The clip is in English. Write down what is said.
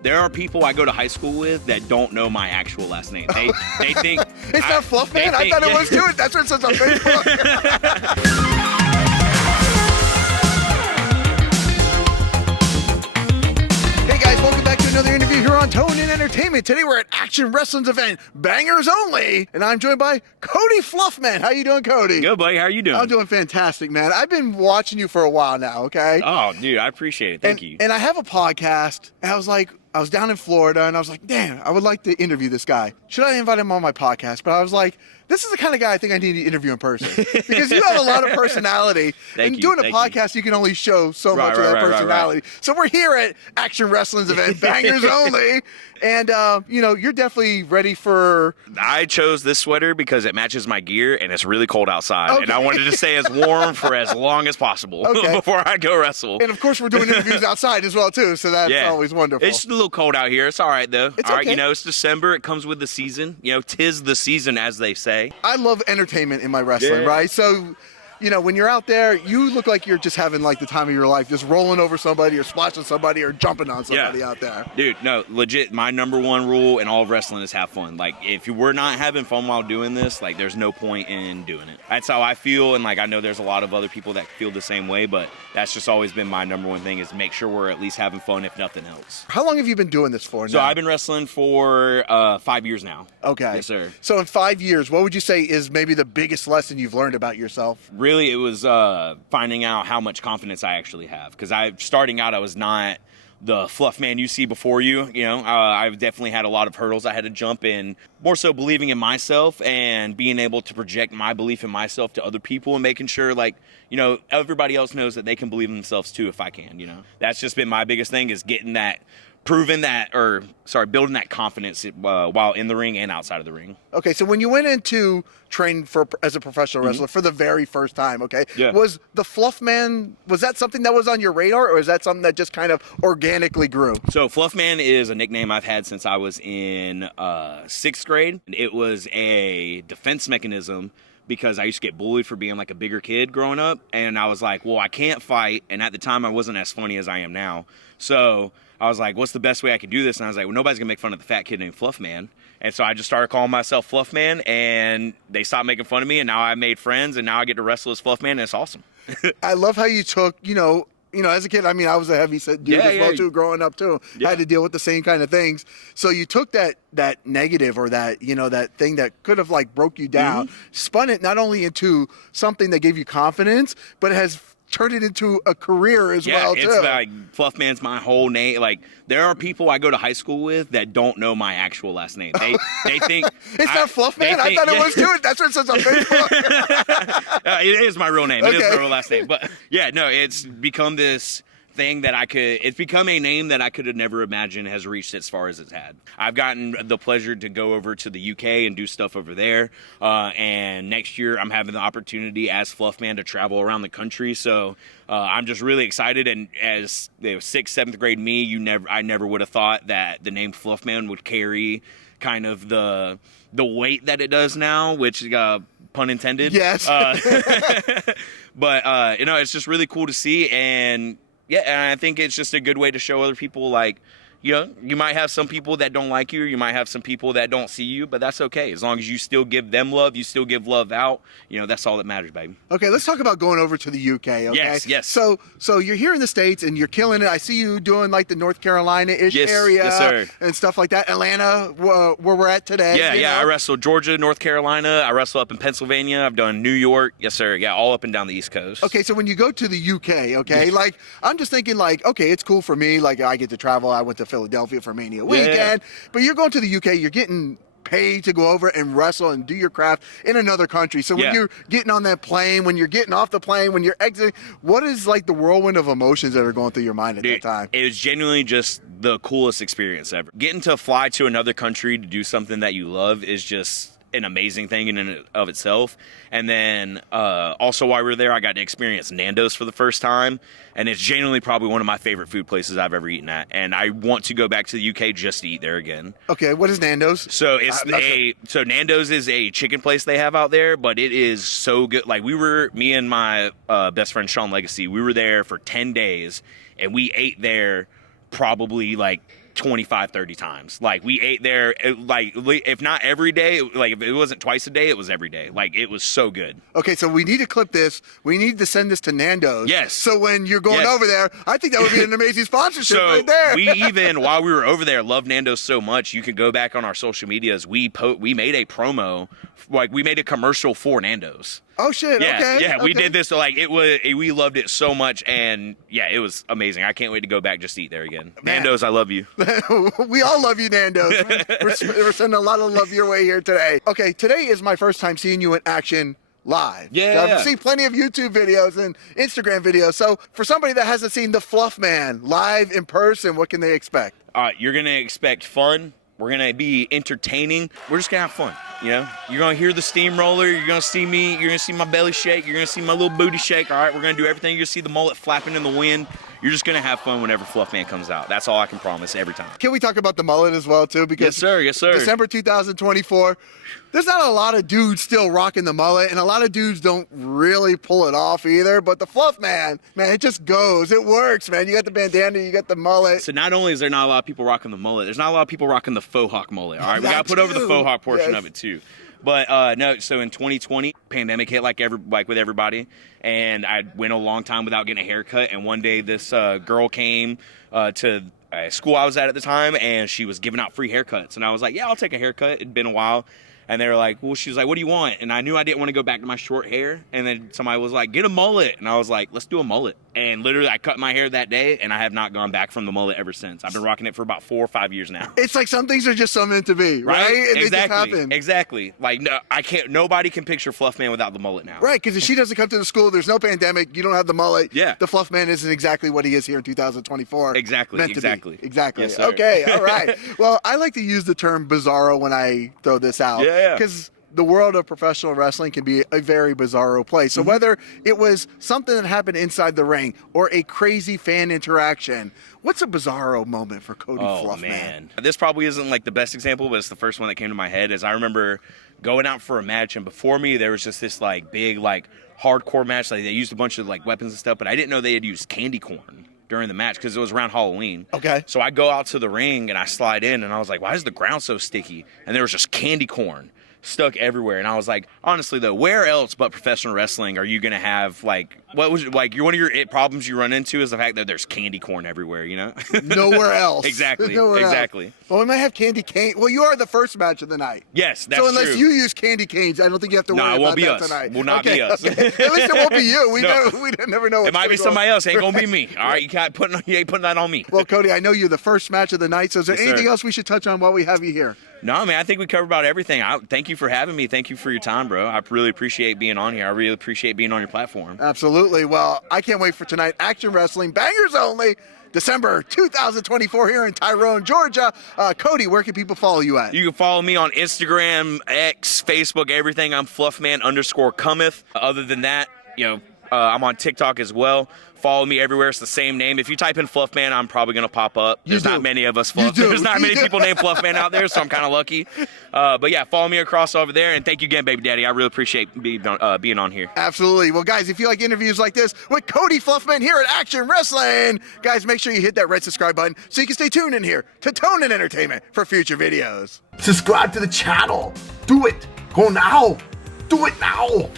There are people I go to high school with that don't know my actual last name. They think it's not Fluffman. I thought it was too. That's what it says on Facebook. Hey guys, welcome back to another interview here on Tone In Entertainment. Today we're at Action Wrestling's event, Bangers Only, and I'm joined by Cody Fluffman. How you doing, Cody? Good, buddy. How are you doing? I'm doing fantastic, man. I've been watching you for a while now, okay? Oh, dude, I appreciate it. Thank you. And I have a podcast, and I was down in Florida, and I was like, damn, I would like to interview this guy. Should I invite him on my podcast? But I was like, this is the kind of guy I think I need to interview in person because you have a lot of personality. Doing a podcast, you can only show so much of that personality. Right. So we're here at Action Wrestling's event, Bangers Only, and you're definitely ready for. I chose this sweater because it matches my gear, and it's really cold outside, and I wanted to stay as warm for as long as possible before I go wrestle. And of course, we're doing interviews outside as well too, so that's always wonderful. It's a little cold out here. It's all right though. It's all okay. right, it's December. It comes with the season. 'Tis the season, as they say. I love entertainment in my wrestling, right? So, when you're out there, you look like you're just having like the time of your life, just rolling over somebody or splashing somebody or jumping on somebody out there. Dude, no, legit, my number one rule in all of wrestling is have fun. Like, if we're not having fun while doing this, like, there's no point in doing it. That's how I feel, and like, I know there's a lot of other people that feel the same way, but that's just always been my number one thing is make sure we're at least having fun, if nothing else. How long have you been doing this for now? So I've been wrestling for 5 years now. Okay. Yes, sir. So in 5 years, what would you say is maybe the biggest lesson you've learned about yourself? Really, it was finding out how much confidence I actually have. Because starting out, I was not the fluff man you see before you. I've definitely had a lot of hurdles I had to jump in. More so believing in myself and being able to project my belief in myself to other people and making sure, everybody else knows that they can believe in themselves too if I can, That's just been my biggest thing is building that confidence while in the ring and outside of the ring. Okay, so when you went into training as a professional wrestler for the very first time, was the Fluff Man, was that something that was on your radar, or is that something that just kind of organically grew? So Fluff Man is a nickname I've had since I was in 6th grade. It was a defense mechanism because I used to get bullied for being like a bigger kid growing up, and I was like, well, I can't fight, and at the time I wasn't as funny as I am now. So I was like, what's the best way I could do this? And I was like, well, nobody's gonna make fun of the fat kid named Fluff Man. And so I just started calling myself Fluff Man, and they stopped making fun of me, and now I made friends, and now I get to wrestle as Fluff Man, and it's awesome. I love how you took, as a kid, I was a heavy set dude as well too, growing up too. I had to deal with the same kind of things. So you took that negative or that, that thing that could have like broke you down, spun it not only into something that gave you confidence, but has turned it into a career as well too. It's like Fluff Man's my whole name. Like, there are people I go to high school with that don't know my actual last name. They think it's not Fluff Man. I thought it was too. That's what it says on Facebook. It is my real name. It is my real last name. But it's become this thing that it's become a name that I could have never imagined has reached as far as it's had. I've gotten the pleasure to go over to the UK and do stuff over there. And next year I'm having the opportunity as Fluffman to travel around the country. So I'm just really excited. And as the 6th, 7th grade me, I never would have thought that the name Fluffman would carry kind of the weight that it does now, which pun intended. Yes. But it's just really cool to see. And I think it's just a good way to show other people, you might have some people that don't like you, or you might have some people that don't see you, but that's okay. As long as you still give them love, you still give love out, that's all that matters, baby. Okay, let's talk about going over to the UK, okay? Yes. So you're here in the States, and you're killing it. I see you doing, the North Carolina-ish area. Yes, sir. And stuff like that. Atlanta, where we're at today. Yeah, I wrestled Georgia, North Carolina. I wrestle up in Pennsylvania. I've done New York. Yes, sir. Yeah, all up and down the East Coast. Okay, so when you go to the UK, I'm just thinking, okay, it's cool for me. I get to travel. I went to Philadelphia for Mania weekend, but you're going to the UK, you're getting paid to go over and wrestle and do your craft in another country. So when you're getting on that plane, when you're getting off the plane, when you're exiting, what is the whirlwind of emotions that are going through your mind at that time? It was genuinely just the coolest experience ever. Getting to fly to another country to do something that you love is just an amazing thing in and of itself. And then also while we were there, I got to experience Nando's for the first time, and it's genuinely probably one of my favorite food places I've ever eaten at, and I want to go back to the UK just to eat there again. Okay, what is Nando's? So so Nando's is a chicken place they have out there, but it is so good. Me and my best friend Sean Legacy, we were there for 10 days, and we ate there probably 25, 30 times. Like, we ate there, like, if not every day, like, if it wasn't twice a day, it was every day. Like, it was so good. Okay, so we need to clip this. We need to send this to Nando's. Yes. So when you're going Yes. over there, I think that would be an amazing sponsorship So right there. we even, while we were over there, loved Nando's so much. You can go back on our social medias. We made a promo, like, we made a commercial for Nando's. Oh shit! Yeah, okay. yeah, we okay. did this. So, like, we loved it so much, and yeah, it was amazing. I can't wait to go back just to eat there again. Man. Nando's, I love you. We all love you, Nando's. We're sending a lot of love your way here today. Okay, today is my first time seeing you in action live. Yeah. I've seen plenty of YouTube videos and Instagram videos. So for somebody that hasn't seen the Fluffman live in person, what can they expect? You're gonna expect fun. We're gonna be entertaining. We're just gonna have fun. You know, you're gonna hear the steamroller. You're gonna see me. You're gonna see my belly shake. You're gonna see my little booty shake. All right, we're gonna do everything. You're gonna see the mullet flapping in the wind. You're just gonna have fun whenever Fluffman comes out. That's all I can promise every time. Can we talk about the mullet as well too? Because Yes, sir. Yes, sir. December 2024, there's not a lot of dudes still rocking the mullet, and a lot of dudes don't really pull it off either. But the Fluffman, man, it just goes. It works, man. You got the bandana, you got the mullet. So not only is there not a lot of people rocking the mullet, there's not a lot of people rocking the faux hawk mullet. All right, we That got to put over the too. faux hawk portion Yes. of it too. But no, so in 2020, pandemic hit like with everybody, and I went a long time without getting a haircut. And one day, this girl came to school I was at the time, and she was giving out free haircuts. And I was like, "Yeah, I'll take a haircut." It'd been a while. And they were like, well, she was like, what do you want? And I knew I didn't want to go back to my short hair. And then somebody was like, get a mullet. And I was like, let's do a mullet. And literally, I cut my hair that day, and I have not gone back from the mullet ever since. I've been rocking it for about 4 or 5 years now. It's like some things are just so meant to be, right? And Exactly. they just happen. Exactly. Like, no, I can't. Nobody can picture Fluffman without the mullet now. Right, because if she doesn't come to the school, there's no pandemic, you don't have the mullet. Yeah. The Fluffman isn't exactly what he is here in 2024. Exactly. Meant to be. Exactly. Exactly. Yes, sir. Okay, all right. Well, I like to use the term bizarro when I throw this out. Yeah. Because the world of professional wrestling can be a very bizarro place. So whether it was something that happened inside the ring or a crazy fan interaction, what's a bizarro moment for Cody Fluffman? Oh, man. This probably isn't like the best example, but it's the first one that came to my head. Is I remember going out for a match, and before me there was just this like big like hardcore match. Like, they used a bunch of like weapons and stuff, but I didn't know they had used candy corn during the match because it was around Halloween. Okay. So I go out to the ring and I slide in, and I was like, why is the ground so sticky? And there was just candy corn stuck everywhere. And I was like, honestly though, where else but professional wrestling are you gonna have like, what was like one of your problems you run into is the fact that there's candy corn everywhere, you know? Nowhere else. Exactly. Nowhere else. Exactly. Well, we might have candy cane. Well, you are the first match of the night. Yes, that's so unless true. you use candy canes, I don't think you have to No, worry it won't about be that us. tonight. Will not be us. Okay. At least it won't be you. We No. never know. It might be somebody else. It ain't gonna be me. All right, you ain't putting that on me. Well, Cody, I know you're the first match of the night. So is there Yes, anything sir. else we should touch on while we have you here? No, man, I think we covered about everything. Thank you for having me. Thank you for your time, bro. I really appreciate being on here. I really appreciate being on your platform. Absolutely. Well, I can't wait for tonight. Action Wrestling, bangers only, December 2024 here in Tyrone, Georgia. Cody, where can people follow you at? You can follow me on Instagram, X, Facebook, everything. I'm Fluffman_cometh. Other than that, I'm on TikTok as well. Follow me everywhere. It's the same name. If you type in Fluffman, I'm probably going to pop up. There's not many of us. There's not many people named Fluffman out there, so I'm kind of lucky. But yeah, follow me across over there. And thank you again, baby daddy. I really appreciate being on here. Absolutely. Well, guys, if you like interviews like this with Cody Fluffman here at Action Wrestling, guys, make sure you hit that red subscribe button so you can stay tuned in here to Tone and Entertainment for future videos. Subscribe to the channel. Do it. Go now. Do it now.